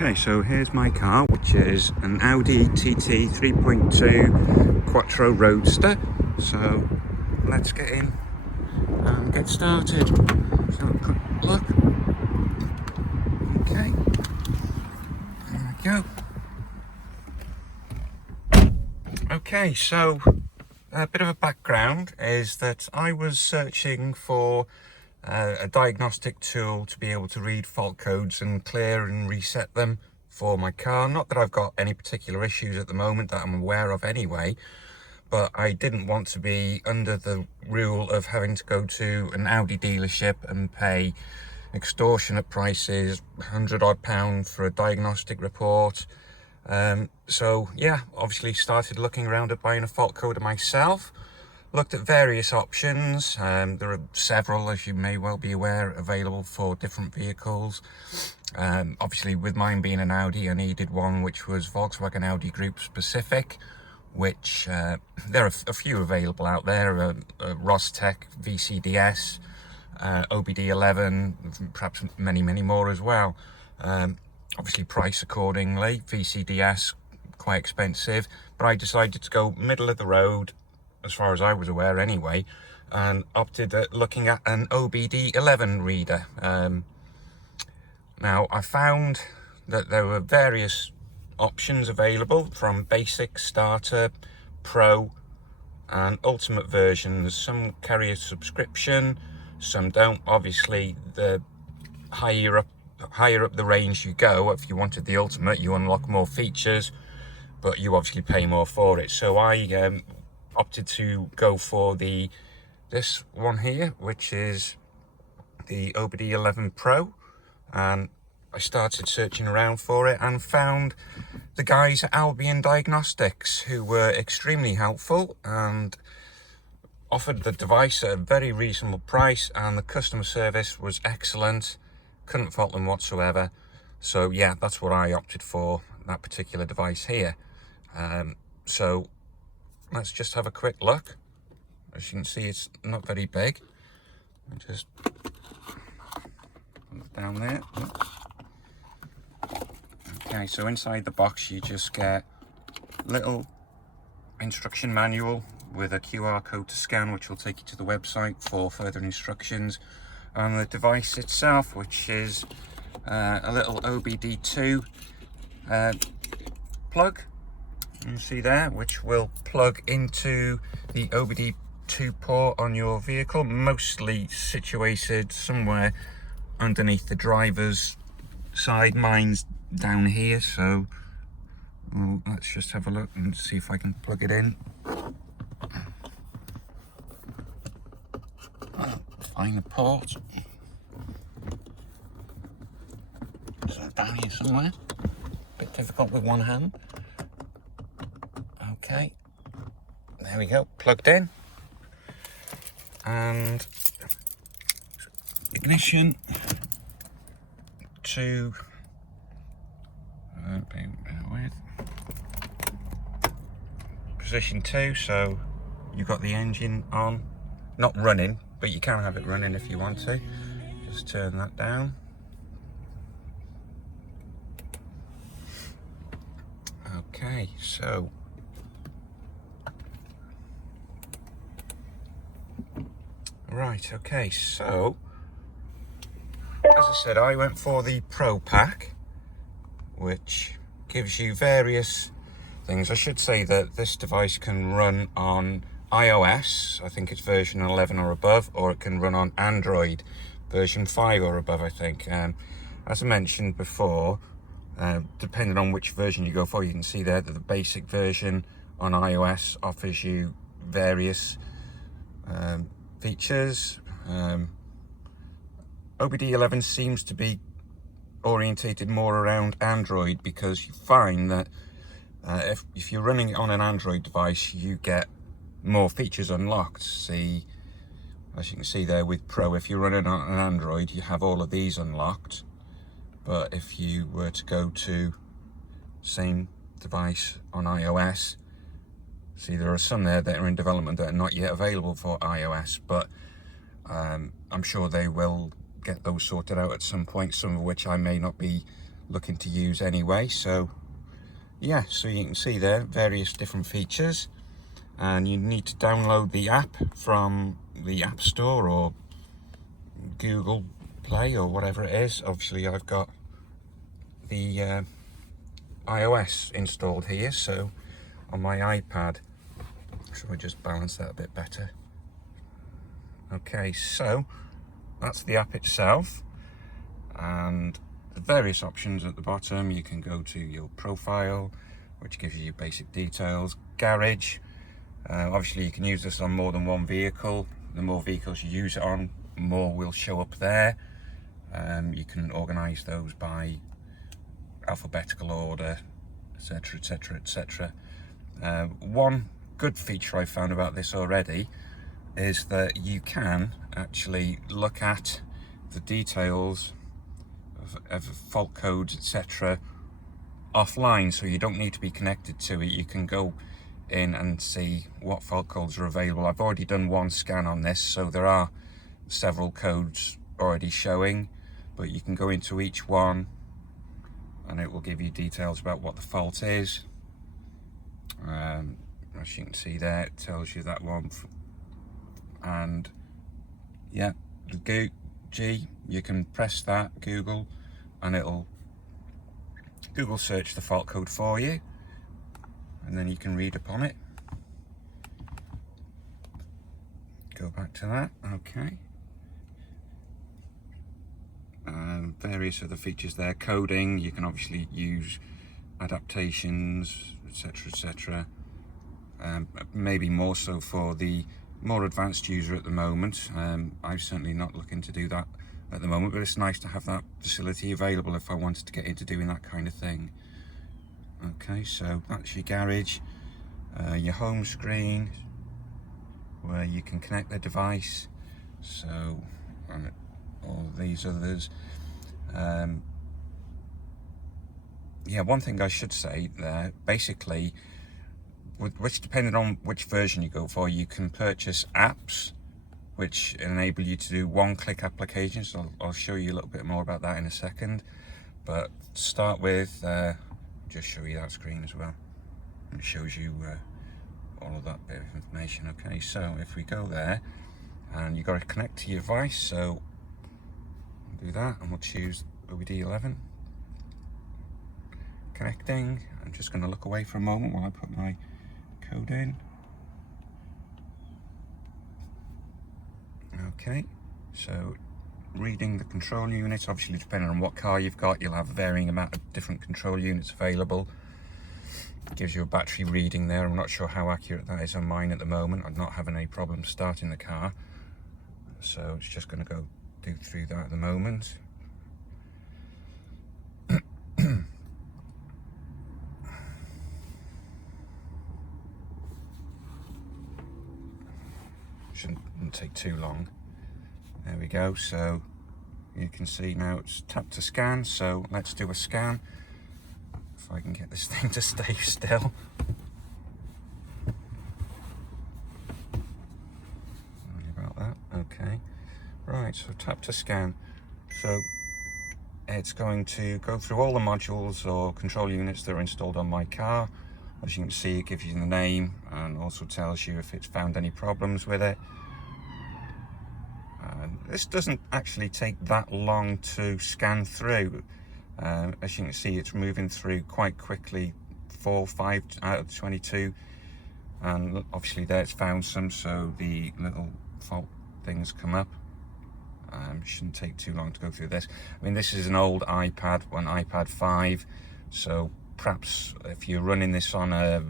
Okay, so here's my car, which is an Audi TT 3.2 Quattro Roadster. So let's get in and get started. So a quick look. Okay, there we go. Okay, so a bit of a background is that I was searching for a diagnostic tool to be able to read fault codes and clear and reset them for my car. Not that I've got any particular issues at the moment that I'm aware of anyway, but I didn't want to be under the rule of having to go to an Audi dealership and pay extortionate prices, £100 odd for a diagnostic report. So yeah, obviously started looking around at buying a fault coder myself. Looked at various options. There are several, as you may well be aware, available for different vehicles. Obviously with mine being an Audi, I needed one which was Volkswagen Audi Group specific, which there are a few available out there. Rostec, VCDS, OBDeleven, perhaps many more as well. Obviously price accordingly. VCDS quite expensive, but I decided to go middle of the road, as far as I was aware anyway, and opted at looking at an OBDeleven reader. Now I found that there were various options available, from basic, starter, pro and ultimate versions. Some carry a subscription, some don't. Obviously the higher up the range you go, if you wanted the ultimate, you unlock more features, but you obviously pay more for it. So I opted to go for this one here, which is the OBDeleven Pro, and I started searching around for it and found the guys at Albionshire Diagnostics, who were extremely helpful and offered the device at a very reasonable price, and the customer service was excellent. Couldn't fault them whatsoever. So yeah, that's what I opted for, that particular device here. So let's just have a quick look. As you can see, it's not very big. I'll just put it down there. Oops. Okay, so inside the box you just get a little instruction manual with a QR code to scan, which will take you to the website for further instructions, and the device itself, which is a little OBD2 plug. You can see there, which will plug into the OBD2 port on your vehicle, mostly situated somewhere underneath the driver's side. Mine's down here, so well, let's just have a look and see if I can plug it in. Find the port. So down here somewhere. Bit difficult with one hand. Okay, there we go, plugged in, and ignition to position 2, so you've got the engine on, not running, but you can have it running if you want to. Just turn that down. Okay, so right, okay, so as I said, I went for the Pro Pack, which gives you various things. I should say that this device can run on iOS, I think it's version 11 or above, or it can run on Android version 5 or above, I think. As I mentioned before, depending on which version you go for, you can see there that the basic version on iOS offers you various features. OBDeleven seems to be orientated more around Android, because you find that if you're running it on an Android device, you get more features unlocked. See, as you can see there with Pro, if you're running on an Android, you have all of these unlocked, but if you were to go to same device on iOS, see, there are some there that are in development that are not yet available for iOS, but I'm sure they will get those sorted out at some point, some of which I may not be looking to use anyway. So yeah, so you can see there various different features, and you need to download the app from the App Store or Google Play or whatever it is. Obviously I've got the iOS installed here, so on my iPad. So I just balance that a bit better. Okay, so that's the app itself, and the various options at the bottom. You can go to your profile, which gives you your basic details. Garage, obviously you can use this on more than one vehicle. The more vehicles you use it on, more will show up there. You can organize those by alphabetical order, etc, etc, etc. One good feature I found about this already is that you can actually look at the details of fault codes, etc, offline, so you don't need to be connected to it. You can go in and see what fault codes are available. I've already done one scan on this, so there are several codes already showing, but you can go into each one and it will give you details about what the fault is. As you can see there, it tells you that one, and yeah, the G, you can press that, Google, and it'll Google search the fault code for you, and then you can read upon it. Go back to that, okay. Various other features there. Coding, you can obviously use adaptations, etc, etc. Maybe more so for the more advanced user at the moment. I'm certainly not looking to do that at the moment, but it's nice to have that facility available if I wanted to get into doing that kind of thing. Okay, so that's your garage, your home screen, where you can connect the device, so all these others. Yeah, one thing I should say there, basically, which depending on which version you go for, you can purchase apps which enable you to do one-click applications. I'll show you a little bit more about that in a second, but to start with, just show you that screen as well. It shows you all of that bit of information. Okay, so if we go there, and you've got to connect to your device, so I'll do that, and we'll choose OBDeleven. Connecting. I'm just going to look away for a moment while I put my code in. Okay, so reading the control unit, obviously depending on what car you've got, you'll have a varying amount of different control units available. It gives you a battery reading there. I'm not sure how accurate that is on mine at the moment. I'm not having any problems starting the car, so it's just going to go do through that at the moment. Shouldn't take too long. There we go, so you can see now it's tapped to scan, so let's do a scan. If I can get this thing to stay still. Sorry about that. Okay, right, so tap to scan. So it's going to go through all the modules or control units that are installed on my car. As you can see, it gives you the name and also tells you if it's found any problems with it. This doesn't actually take that long to scan through. As you can see, it's moving through quite quickly, 5 out of 22, and obviously there it's found some, so the little fault things come up. Shouldn't take too long to go through this. I mean, this is an old iPad, an iPad 5, so perhaps if you're running this on a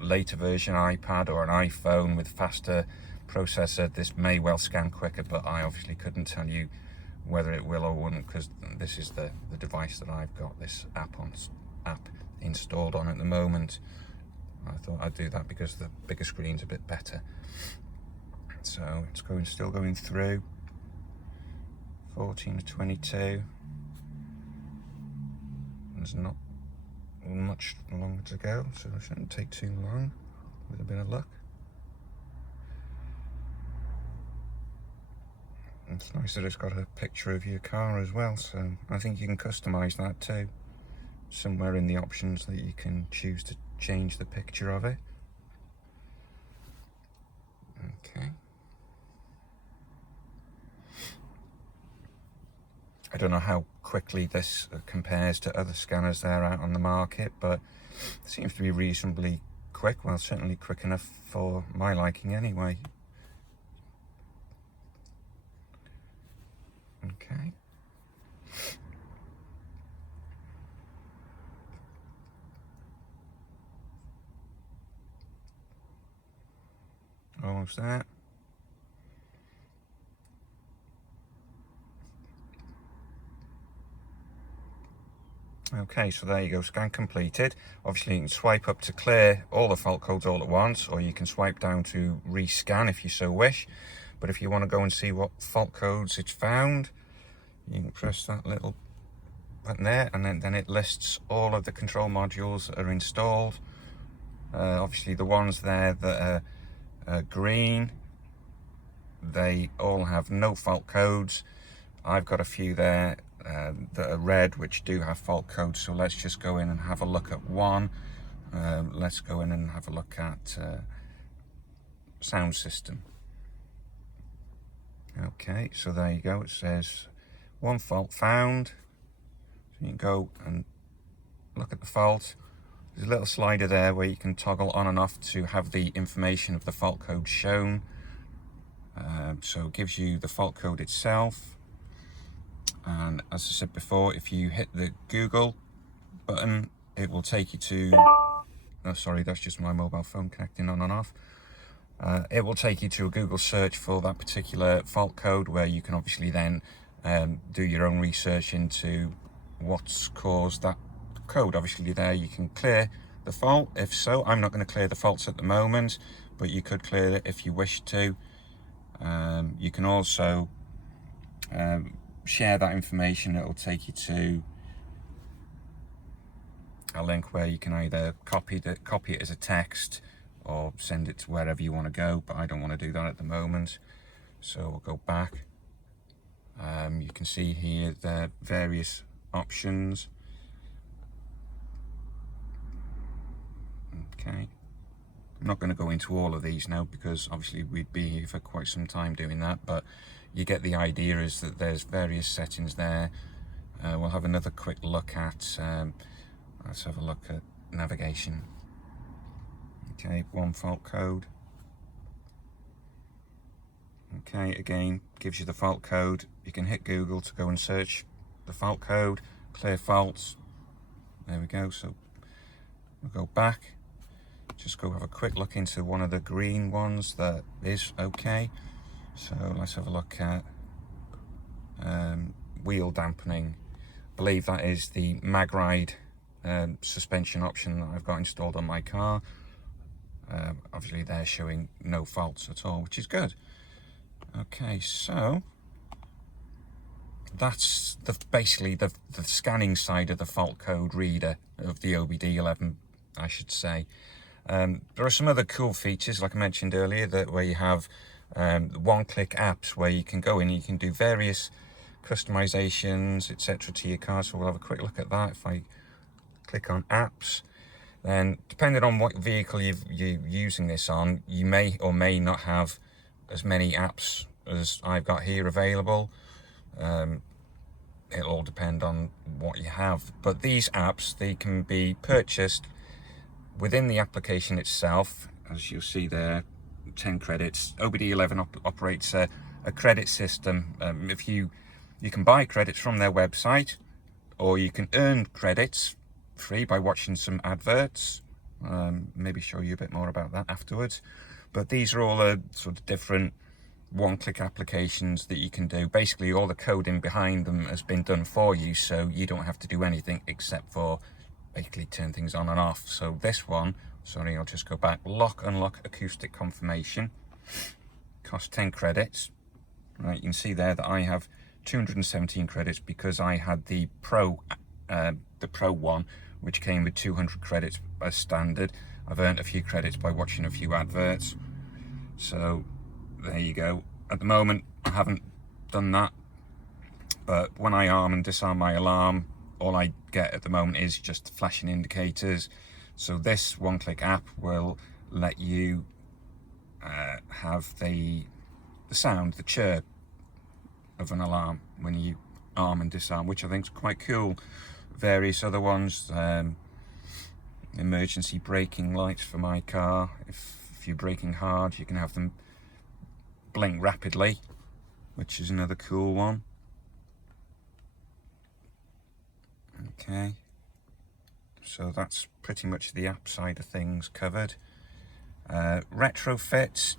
later version iPad or an iPhone with faster processor, this may well scan quicker, but I obviously couldn't tell you whether it will or wouldn't, because this is the device that I've got this app installed on at the moment. I thought I'd do that because the bigger screen's a bit better. So it's still going through. 14 to 22. There's not much longer to go, so it shouldn't take too long with a bit of luck. It's nice that it's got a picture of your car as well, so I think you can customize that too. somewhere in the options that you can choose to change the picture of it. Okay. I don't know how quickly this compares to other scanners that are out on the market, but it seems to be reasonably quick. Well, certainly quick enough for my liking anyway. Okay. Almost there. Okay, so there you go, scan completed. Obviously you can swipe up to clear all the fault codes all at once, or you can swipe down to rescan if you so wish. But if you want to go and see what fault codes it's found, you can press that little button there, and then it lists all of the control modules that are installed. Obviously the ones there that are green, they all have no fault codes. I've got a few there that are red which do have fault codes, so let's just go in and have a look at one. Let's go in and have a look at sound system. Okay, so there you go, it says one fault found. So you can go and look at the fault. There's a little slider there where you can toggle on and off to have the information of the fault code shown. So it gives you the fault code itself. And as I said before, if you hit the Google button, it will take you to, oh sorry, that's just my mobile phone connecting on and off. It will take you to a Google search for that particular fault code, where you can obviously then do your own research into what's caused that code. Obviously there you can clear the fault if so. I'm not going to clear the faults at the moment, but you could clear it if you wish to. You can also share that information. It will take you to a link where you can either copy it as a text or send it to wherever you want to go, but I don't want to do that at the moment, so we'll go back. You can see here the various options. Okay, I'm not going to go into all of these now because obviously we'd be here for quite some time doing that, but you get the idea is that there's various settings there. We'll have another quick look at, let's have a look at navigation. Okay, one fault code. Okay, again, gives you the fault code. You can hit Google to go and search the fault code, clear faults. There we go, so we'll go back. Just go have a quick look into one of the green ones that is okay. So let's have a look at wheel dampening. I believe that is the MagRide suspension option that I've got installed on my car. Obviously they're showing no faults at all, which is good. Okay, so that's basically the scanning side of the fault code reader of the OBDeleven, I should say. There are some other cool features, like I mentioned earlier, that where you have one-click apps where you can go in, you can do various customisations, etc. to your car. So we'll have a quick look at that. If I click on apps, then depending on what vehicle you're using this on, you may or may not have as many apps as I've got here available. It'll all depend on what you have, but these apps, they can be purchased within the application itself. As you'll see there, 10 credits. OBDeleven operates a credit system. If you can buy credits from their website, or you can earn credits free by watching some adverts. Maybe show you a bit more about that afterwards. But these are all sort of different one-click applications that you can do. Basically all the coding behind them has been done for you, so you don't have to do anything except for basically turn things on and off. So this one, sorry, I'll just go back. Lock unlock acoustic confirmation, costs 10 credits. Right, you can see there that I have 217 credits because I had the Pro one, which came with 200 credits as standard. I've earned a few credits by watching a few adverts. So there you go. At the moment, I haven't done that, but when I arm and disarm my alarm, all I get at the moment is just flashing indicators. So this one-click app will let you have the sound, the chirp of an alarm when you arm and disarm, which I think is quite cool. Various other ones, emergency braking lights for my car. If you're braking hard, you can have them blink rapidly, which is another cool one. Okay, so that's pretty much the app side of things covered. Retrofits,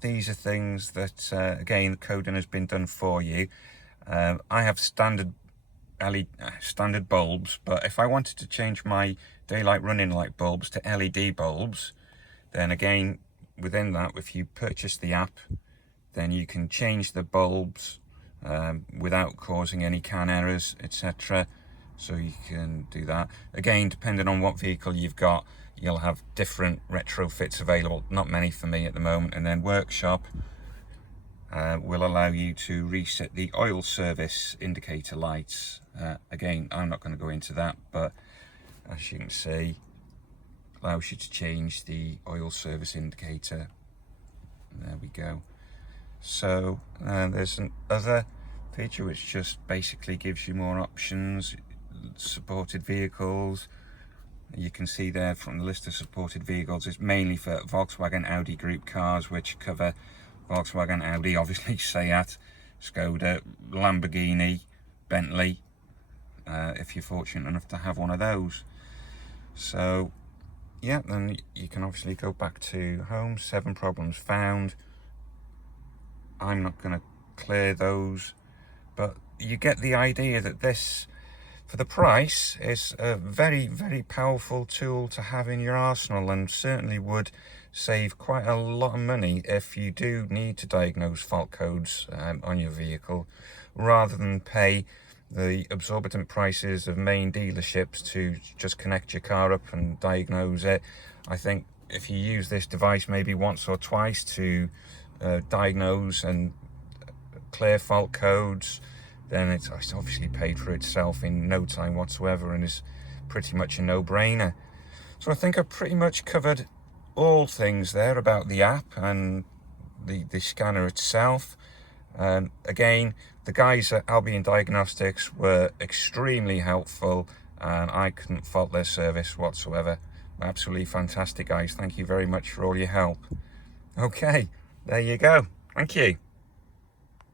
these are things that again, the coding has been done for you. I have standard bulbs, but if I wanted to change my daylight running light bulbs to LED bulbs, then again, within that, if you purchase the app, then you can change the bulbs without causing any CAN errors, etc. So you can do that. Again, depending on what vehicle you've got, you'll have different retrofits available. Not many for me at the moment. And then Workshop will allow you to reset the oil service indicator lights. Again, I'm not going to go into that, but as you can see, allows you to change the oil service indicator. There we go. So there's another feature which just basically gives you more options. Supported vehicles, you can see there from the list of supported vehicles, it's mainly for Volkswagen Audi group cars, which cover Volkswagen, Audi, obviously Seat, Skoda, Lamborghini, Bentley, if you're fortunate enough to have one of those. So yeah, then you can obviously go back to home, 7 problems found. I'm not going to clear those, but you get the idea that this, for the price, is a very, very powerful tool to have in your arsenal, and certainly would save quite a lot of money if you do need to diagnose fault codes on your vehicle, rather than pay the exorbitant prices of main dealerships to just connect your car up and diagnose it. I think if you use this device maybe once or twice to diagnose and clear fault codes, then it's obviously paid for itself in no time whatsoever and is pretty much a no-brainer. So I think I've pretty much covered all things there about the app and the scanner itself. Again, the guys at Albion Diagnostics were extremely helpful, and I couldn't fault their service whatsoever. Absolutely fantastic, guys. Thank you very much for all your help. Okay, there you go. Thank you.